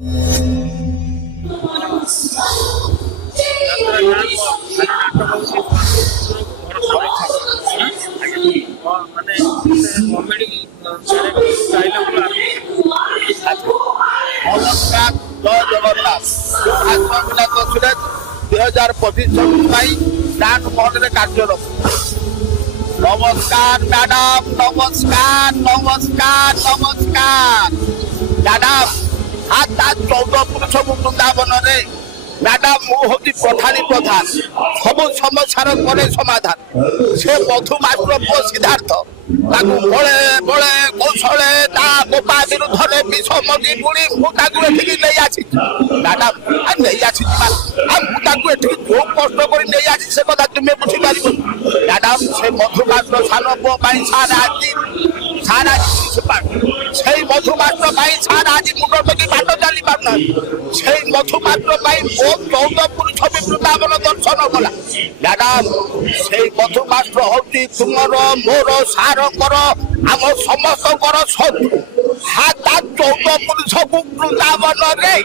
नमस्कार जय Jagannath 2025 start mode कार्यरत नमस्कार मैडम नमस्कार नमस्कार नमस्कार मैडम हाथ 14 पुरुष वृंदावन मैडम मुझे पठाणी प्रधान सब समस्यार करे समाधान से मधु मास्टर पु सिद्धार्थ बड़े बड़े कौशले गोपा विरुद्ध विषमती बुणी मुझे नहीं आसी मैडम नहीं आसी मुझे जो कष्ट कर नहीं आसी से कथा तुम्हें बुझीपार मैडम से मधु मास्टर सान पु सारा से मधु मास्टर सारा आज मुंड टेक बाट चली पारना से मधु मास्टर बहुत 14 पुरुष वृंदावन दर्शन कला मैडम से मधु मास्टर हूँ तुमर मोर सारंकर आम समस्त शत्रु हाथ 14 पुरुष वृंदावन रे